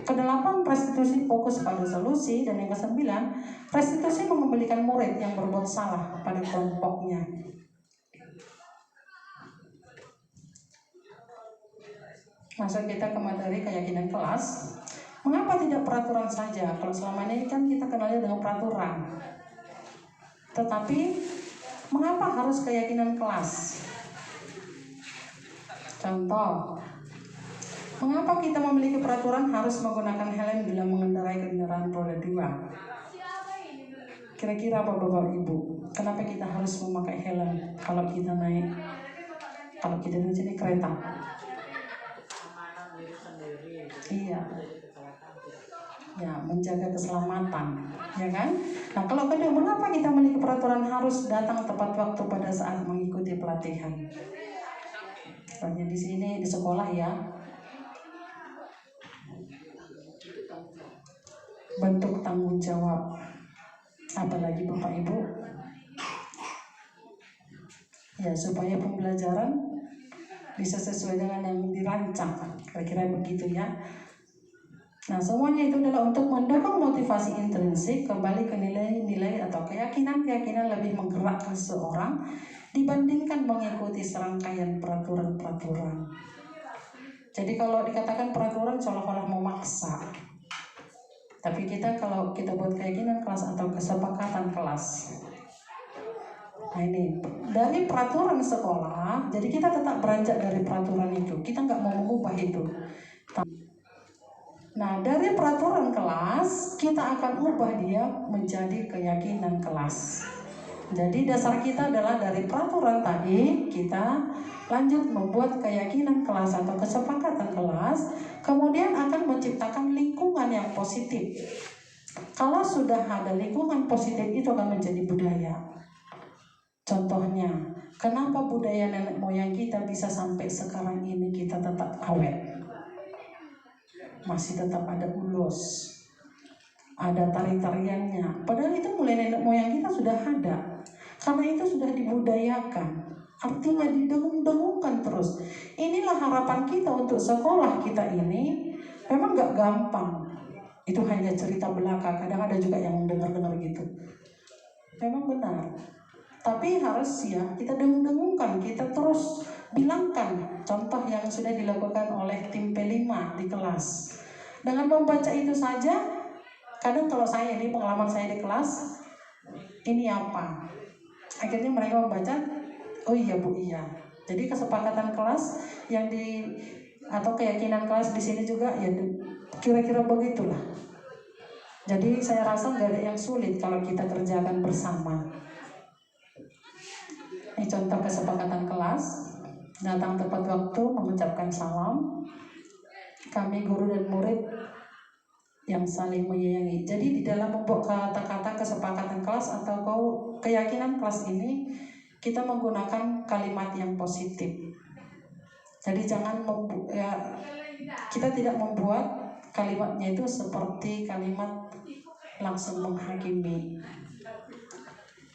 Kedelapan, restitusi fokus pada solusi. Dan yang kesembilan, restitusi mengembalikan murid yang berbuat salah pada kelompoknya. Masuk kita ke materi keyakinan kelas. Mengapa tidak peraturan saja? Kalau selama ini kan kita kenalnya dengan peraturan. Tetapi mengapa harus keyakinan kelas? Contoh, mengapa kita memiliki peraturan harus menggunakan helm bila mengendarai kendaraan roda 2? Kira-kira apa Bapak Ibu? Kenapa kita harus memakai helm kalau kita naik jenis kereta? Iya. Ya, menjaga keselamatan, ya kan? Nah, kalau kedua, mengapa kita memiliki peraturan harus datang tepat waktu pada saat mengikuti pelatihan? Soalnya di sini di sekolah ya, bentuk tanggung jawab, apalagi Bapak Ibu, ya supaya pembelajaran bisa sesuai dengan yang dirancang, kira-kira begitu ya. Nah, semuanya itu adalah untuk mendukung motivasi intrinsik, kembali ke nilai-nilai atau keyakinan-keyakinan lebih menggerakkan seseorang dibandingkan mengikuti serangkaian peraturan-peraturan. Jadi kalau dikatakan peraturan seolah-olah memaksa. Tapi kalau kita buat keyakinan kelas atau kesepakatan kelas. Nah ini, dari peraturan sekolah, jadi kita tetap beranjak dari peraturan itu. Kita nggak mau mengubah itu. Nah, dari peraturan kelas, kita akan ubah dia menjadi keyakinan kelas. Jadi dasar kita adalah dari peraturan tadi, kita lanjut membuat keyakinan kelas atau kesepakatan kelas, kemudian akan menciptakan lingkungan yang positif. Kalau sudah ada lingkungan positif, itu akan menjadi budaya. Contohnya, kenapa budaya nenek moyang kita bisa sampai sekarang ini kita tetap awet? Masih tetap ada ulos, ada tari-tariannya. Padahal itu mulai nenek moyang kita sudah ada. Karena itu sudah dibudayakan. Artinya didengung-dengungkan terus. Inilah harapan kita untuk sekolah kita ini. Memang gak gampang. Itu hanya cerita belaka. Kadang ada juga yang dengar-dengar gitu. Memang benar. Tapi harus ya kita dengung-dengungkan. Kita terus bilangkan contoh yang sudah dilakukan oleh tim P5 di kelas. Dengan membaca itu saja, kadang kalau saya ini pengalaman saya di kelas, ini apa? Akhirnya mereka membaca, oh iya Bu, iya. Jadi kesepakatan kelas atau keyakinan kelas di sini juga ya kira-kira begitulah. Jadi saya rasa nggak ada yang sulit kalau kita kerjakan bersama. Ini contoh kesepakatan kelas, datang tepat waktu, mengucapkan salam. Kami guru dan murid yang saling menyayangi. Jadi di dalam membuat kata-kata kesepakatan kelas atau keyakinan kelas ini, kita menggunakan kalimat yang positif. Jadi kita tidak membuat kalimatnya itu seperti kalimat langsung menghakimi.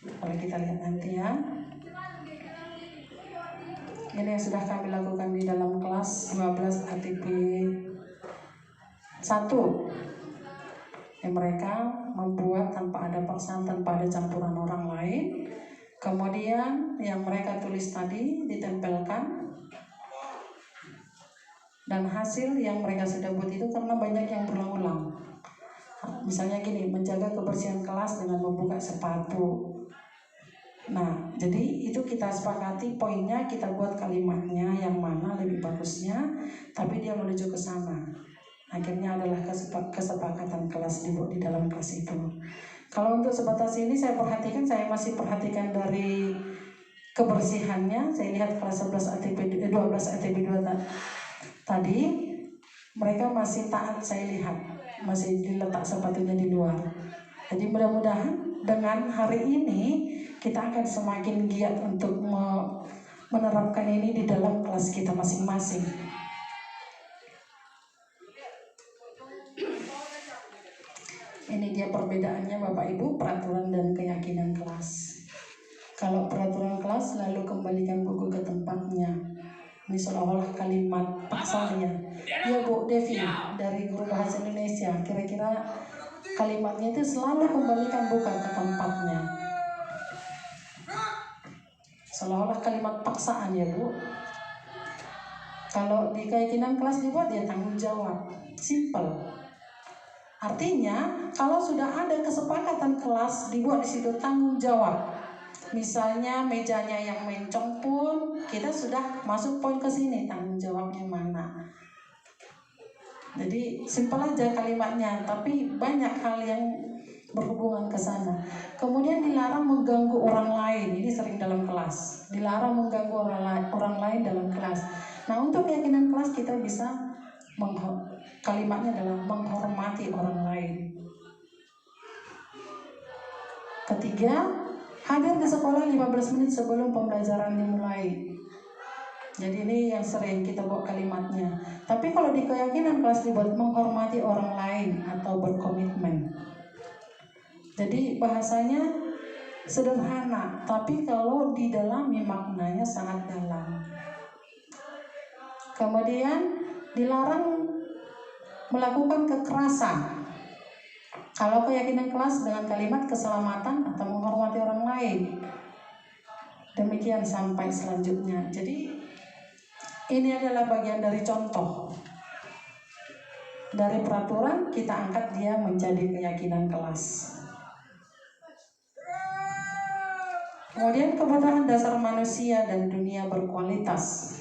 Kalau kita lihat nanti ya, ini yang sudah kami lakukan di dalam kelas 12 ATP 1. Yang mereka membuat tanpa ada paksaan, tanpa ada campuran orang lain. Kemudian yang mereka tulis tadi ditempelkan. Dan hasil yang mereka sudah buat itu karena banyak yang berulang-ulang. Misalnya gini, menjaga kebersihan kelas dengan membuka sepatu. Nah, jadi itu kita sepakati poinnya, kita buat kalimatnya yang mana lebih bagusnya, tapi dia menuju ke sana. Akhirnya adalah kesepakatan kelas dibuat di dalam kelas itu. Kalau untuk sebatas ini saya masih perhatikan dari kebersihannya. Saya lihat kelas 11 ATP 12 ATP 2 tadi mereka masih taat, saya lihat masih diletak sepatunya di luar. Jadi mudah-mudahan dengan hari ini kita akan semakin giat untuk menerapkan ini di dalam kelas kita masing-masing. Ini dia perbedaannya Bapak Ibu, peraturan dan keyakinan kelas. Kalau peraturan kelas lalu kembalikan buku ke tempatnya. Ini seolah-olah kalimat paksanya. Ya Bu Devi dari Guru Bahasa Indonesia, kira-kira kalimatnya itu selalu kembalikan buku ke tempatnya. Seolah-olah kalimat paksaan ya Bu. Kalau di keyakinan kelas dibuat ya tanggung jawab, simple. Artinya kalau sudah ada kesepakatan kelas dibuat di situ tanggung jawab. Misalnya mejanya yang mencong pun kita sudah masuk poin ke sini, tanggung jawabnya mana. Jadi simpel aja kalimatnya, tapi banyak hal yang berhubungan ke sana. Kemudian dilarang mengganggu orang lain, ini sering dalam kelas. Dilarang mengganggu orang lain dalam kelas. Nah, untuk keyakinan kelas kita bisa kalimatnya adalah menghormati orang lain. Ketiga, hadir di sekolah 15 menit sebelum pembelajaran dimulai. Jadi ini yang sering kita buat kalimatnya. Tapi kalau di keyakinan kelas dibuat menghormati orang lain atau berkomitmen. Jadi bahasanya sederhana, tapi kalau didalami maknanya sangat dalam. Kemudian dilarang melakukan kekerasan. Kalau keyakinan kelas dengan kalimat keselamatan atau menghormati orang lain. Demikian sampai selanjutnya. Jadi ini adalah bagian dari contoh. Dari peraturan kita angkat dia menjadi keyakinan kelas. Kemudian kebutuhan dasar manusia dan dunia berkualitas.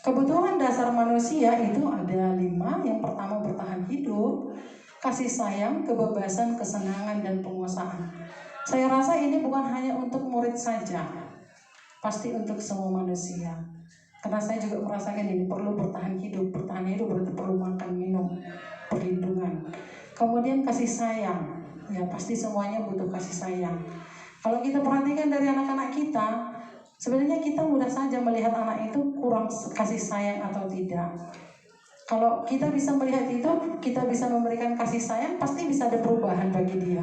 Kebutuhan dasar manusia itu ada 5. Yang pertama bertahan hidup, kasih sayang, kebebasan, kesenangan, dan penguasaan. Saya rasa ini bukan hanya untuk murid saja, pasti untuk semua manusia. Karena saya juga merasakan ini perlu bertahan hidup. Bertahan hidup berarti perlu makan, minum, perlindungan. Kemudian kasih sayang, ya pasti semuanya butuh kasih sayang. Kalau kita perhatikan dari anak-anak kita, sebenarnya kita mudah saja melihat anak itu kurang kasih sayang atau tidak. Kalau kita bisa melihat itu, kita bisa memberikan kasih sayang, pasti bisa ada perubahan bagi dia.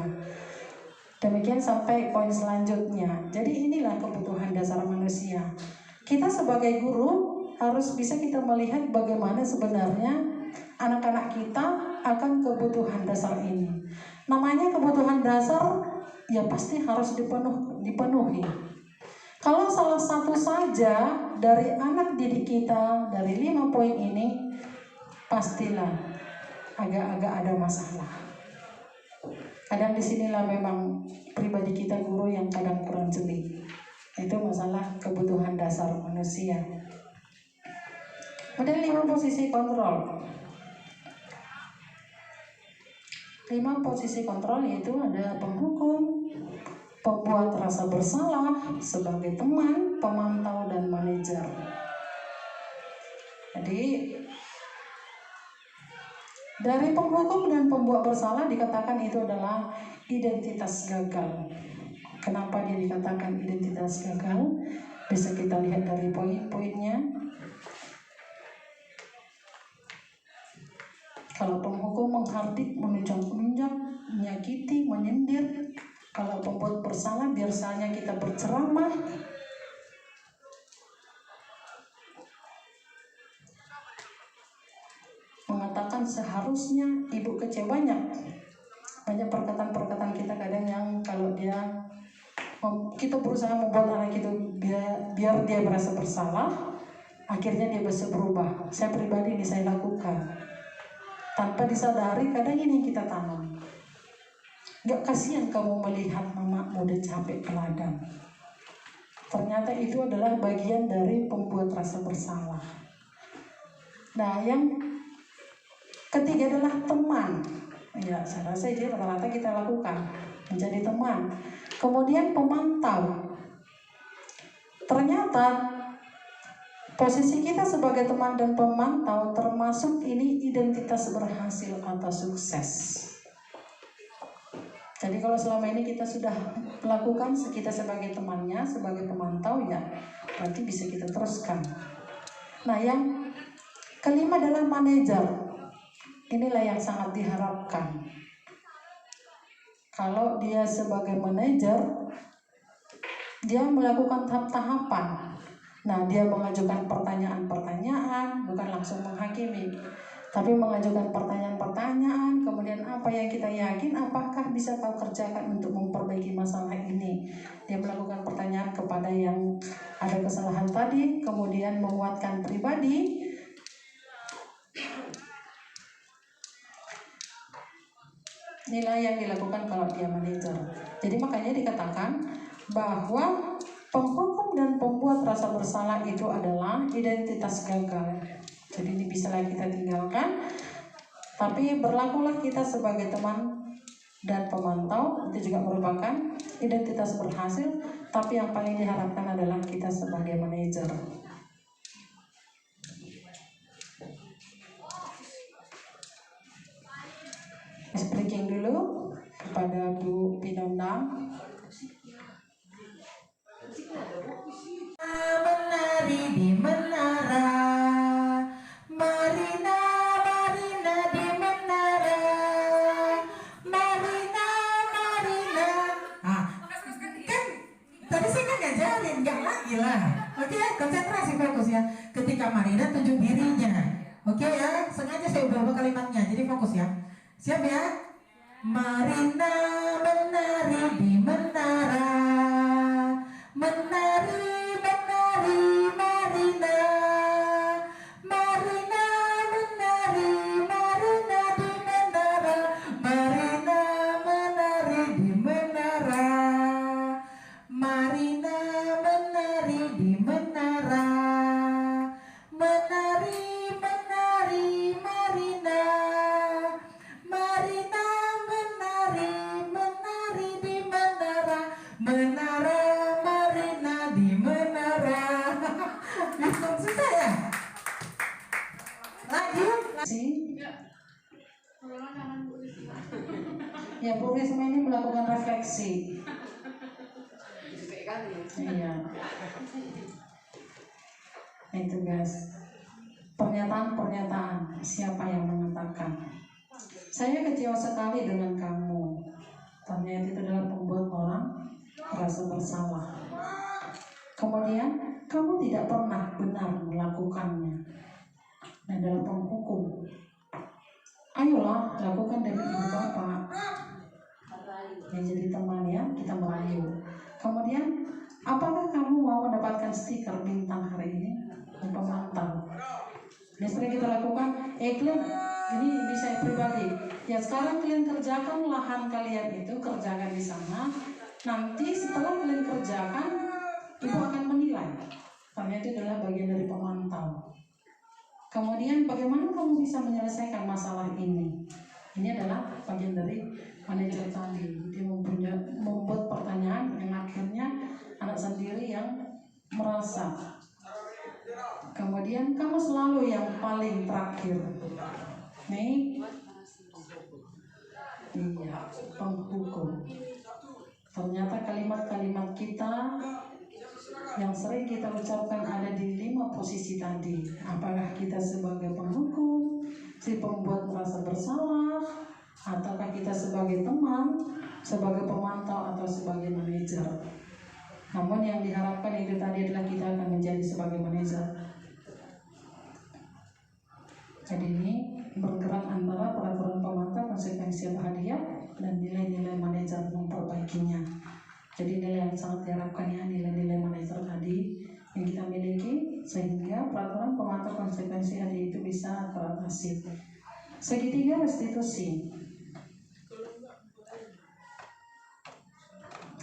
Demikian sampai poin selanjutnya. Jadi inilah kebutuhan dasar manusia. Kita sebagai guru harus bisa kita melihat bagaimana sebenarnya anak-anak kita akan kebutuhan dasar ini. Namanya kebutuhan dasar, ya pasti harus dipenuhi. Kalau salah satu saja dari anak didik kita dari 5 poin ini, pastilah agak-agak ada masalah. Kadang disinilah memang pribadi kita guru yang kadang kurang jeli. Itu masalah kebutuhan dasar manusia. Kemudian 5 posisi kontrol. 5 posisi kontrol yaitu ada penghukum, pembuat rasa bersalah sebagai teman, pemantau, dan manajer. Jadi dari penghukum dan pembuat bersalah dikatakan itu adalah identitas gagal. Kenapa dia dikatakan identitas gagal? Bisa kita lihat dari poin-poinnya. Kalau penghukum menghardik, menunjuk-nunjuk, menyakiti, menyindir. Kalau pembuat bersalah biasanya kita berceramah. Mengatakan seharusnya, ibu kecewanya. Banyak perkataan-perkataan kita kadang yang kalau kita berusaha membuat anak itu biar dia merasa bersalah, akhirnya dia bisa berubah. Saya pribadi ini saya lakukan. Tanpa disadari kadang ini yang kita tanam. Gak kasihan kamu melihat mamamu udah capek ke ladang. Ternyata itu adalah bagian dari pembuat rasa bersalah. Nah, yang ketiga adalah teman. Ya, saya rasa itu rata-rata kita lakukan, menjadi teman. Kemudian pemantau. Ternyata posisi kita sebagai teman dan pemantau termasuk ini identitas berhasil atau sukses. Jadi kalau selama ini kita sudah melakukan, kita sebagai temannya, sebagai pemantau, ya berarti bisa kita teruskan. Nah, yang kelima adalah manajer. Inilah yang sangat diharapkan. Kalau dia sebagai manajer, dia melakukan tahap-tahapan. Nah, dia mengajukan pertanyaan-pertanyaan, bukan langsung menghakimi, tapi mengajukan pertanyaan-pertanyaan, kemudian apa yang kita yakin, apakah bisa kau kerjakan untuk memperbaiki masalah ini. Dia melakukan pertanyaan kepada yang ada kesalahan tadi, kemudian menguatkan pribadi. Inilah yang dilakukan kalau dia manajer. Jadi makanya dikatakan bahwa penghukum dan pembuat rasa bersalah itu adalah identitas gagal. Jadi ini bisalah kita tinggalkan. Tapi berlakulah kita sebagai teman dan pemantau, itu juga merupakan identitas berhasil. Tapi yang paling diharapkan adalah kita sebagai manajer. Speaking dulu kepada Bu Pinondang. Menari di menara, Marina, Marina di menara, Marina, Marina. Ah, kan tadi saya kan ngajarin, nggak lagi lah. Oke, konsentrasi fokus ya. Ketika Marina tunjuk dirinya, oke ya, sengaja saya ubah kalimatnya, jadi fokus ya. Siap ya? Marina menari di menara, menari, menari, Marina, Marina menari, Marina di menara, Marina menari di menara, Marina menari di menara, menari, menari, Marina, Marina menari, menari di menara, menara Marina di menara. Langsung susah ya? Lagi? Ya, Bu Risma ini melakukan refleksi. Iya. Itu guys. Pernyataan-pernyataan siapa yang mengatakan, saya kecewa sekali dengan kamu. Ternyata itu adalah membuat orang merasa bersalah. Kemudian kamu tidak pernah benar melakukannya. Dan dalam penghukum, ayolah lakukan demi ibu bapak. Yang jadi teman ya, kita merayu. Kemudian, apakah kamu mau mendapatkan stiker bintang hari ini? Yang pemantau. Dan setelah kita lakukan, kalian, ini bisa pribadi. Ya sekarang kalian kerjakan lahan kalian itu, kerjakan di sana. Nanti setelah kalian kerjakan, ibu akan menilai. Karena itu adalah bagian dari pemantau. Kemudian bagaimana kamu bisa menyelesaikan masalah ini? Ini adalah bagian dari manajer tadi. Dia membuat pertanyaan yang akhirnya anak sendiri yang merasa. Kemudian kamu selalu yang paling terakhir. Nih, iya, penghukum. Ternyata kalimat-kalimat kita yang sering kita ucapkan ada di 5 posisi tadi. Apakah kita sebagai penghukum, si pembuat merasa bersalah, ataukah kita sebagai teman, sebagai pemantau, atau sebagai manajer. Namun yang diharapkan itu tadi adalah kita akan menjadi sebagai manajer. Jadi ini bergerak antara peraturan pemantau, konsekuensi hadiah, dan nilai-nilai manajer memperbaikinya. Jadi nilai yang sangat diharapkan ya, nilai-nilai manajer tadi yang kita miliki, sehingga peraturan pemantau konsekuensi hadiah itu bisa teratasi. Segitiga restitusi.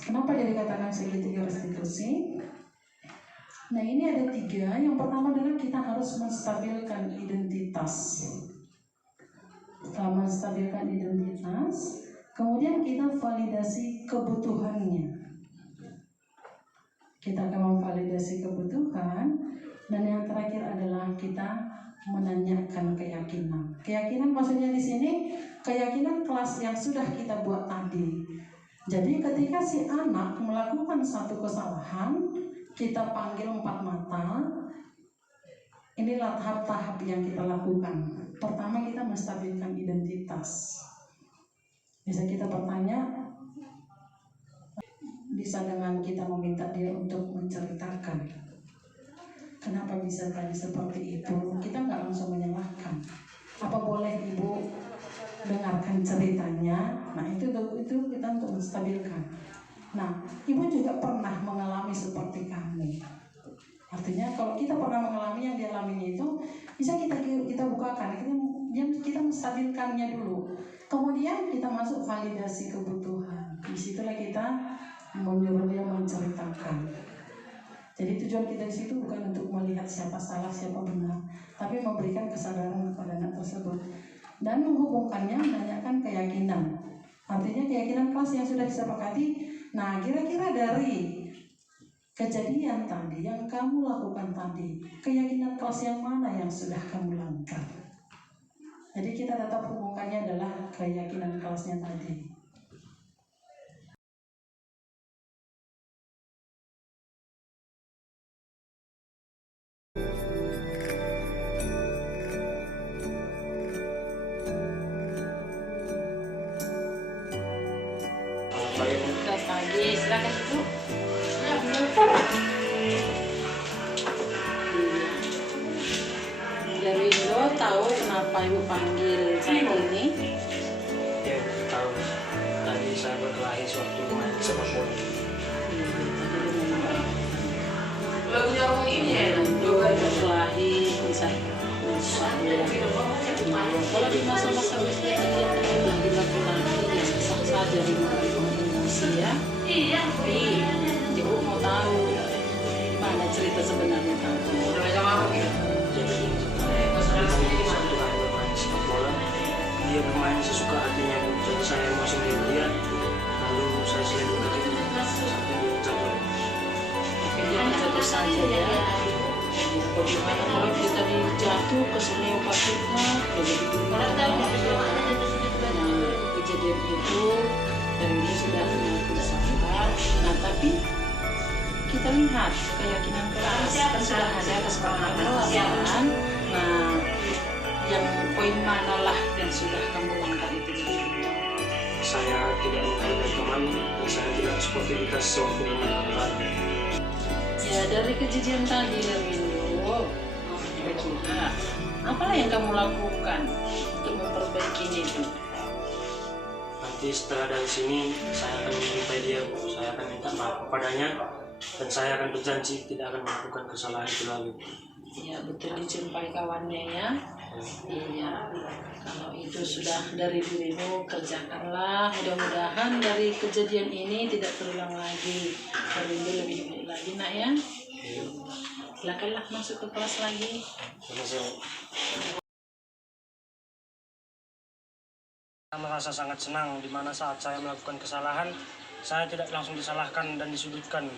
Kenapa dia dikatakan segitiga restitusi? Nah ini ada 3. Yang pertama adalah kita harus menstabilkan identitas. Setelah menstabilkan identitas, kemudian kita validasi kebutuhannya. kita akan memvalidasi kebutuhan, dan yang terakhir adalah kita menanyakan keyakinan. Keyakinan maksudnya di sini keyakinan kelas yang sudah kita buat tadi. Jadi ketika si anak melakukan satu kesalahan, kita panggil 4 mata. Inilah tahap-tahap yang kita lakukan. Pertama, kita menstabilkan identitas. Bisa kita bertanya, bisa dengan kita meminta dia untuk menceritakan kenapa bisa tadi seperti itu. Kita nggak langsung menyalahkan. Apa boleh ibu dengarkan ceritanya? Nah itu kita untuk menstabilkan. Nah, ibu juga pernah mengalami seperti kami. Artinya kalau kita pernah mengalami yang dialaminya itu, bisa kita bukakan, kita menstabilkannya dulu. Kemudian kita masuk validasi kebutuhan. Disitulah kita menyuruh dia menceritakan. Jadi tujuan kita di situ bukan untuk melihat siapa salah, siapa benar, tapi memberikan kesadaran kepada anak tersebut dan menghubungkannya menanyakan keyakinan. Artinya keyakinan kelas yang sudah disepakati. Nah, kira-kira dari kejadian tadi yang kamu lakukan tadi, keyakinan kelas yang mana yang sudah kamu langgar? Jadi kita tetap hubungkannya adalah keyakinan kelasnya tadi. Selamat pagi, silakan ibu. Dari Indo tahu kenapa ibu panggil saya ini? Ya, tahu. Tadi saya berkelahi sewaktu main sepak bola. Juga berkelahi bisa kalau di masa-masa usia yang dilakukan ya sah saja di emosi ya. Tapi ibu mau tahu mana cerita sebenarnya tadi. Jadi satu kali bermain sepak bola, dia bermain sesuka hatinya. Jadi saya emosi melihat dia, lalu saya selidiki sampai dia jatuh. Jangan jatuh saja ya. Bagaimana kalau kita jatuh ke seneupa kita, begitu kejadian itu dari ini sudah disampaikan. Nah tapi kita lihat keyakinan kelas kan sudah ada kesepakatan kelas kan. Nah yang poin manalah yang sudah kamu langgar itu? Saya tidak menghargai teman dan saya tidak sportivitas sewaktu bermain olahraga. Ya dari kejadian tadi Darwindo, kira-kira apalah yang kamu lakukan untuk memperbaikinya itu? Nanti setelah dari sini saya akan menjumpai dia, saya akan minta maaf kepadanya dan saya akan berjanji tidak akan melakukan kesalahan itu lagi. Ya betul, dijumpai kawannya ya. Iya, kalau itu sudah dari dirimu kerjakanlah. Mudah-mudahan dari kejadian ini tidak terulang lagi. Darwindo lebih baik lagi nak ya. Silakanlah masuk ke kelas lagi. Saya merasa sangat senang di mana saat saya melakukan kesalahan, saya tidak langsung disalahkan dan disudutkan.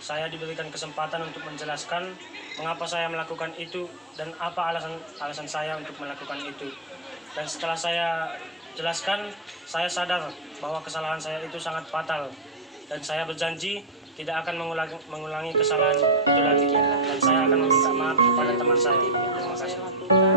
Saya diberikan kesempatan untuk menjelaskan mengapa saya melakukan itu dan apa alasan saya untuk melakukan itu. Dan setelah saya jelaskan, saya sadar bahwa kesalahan saya itu sangat fatal. Dan saya berjanji tidak akan mengulangi kesalahan itu lagi. Dan saya akan meminta maaf kepada teman saya. Terima kasih.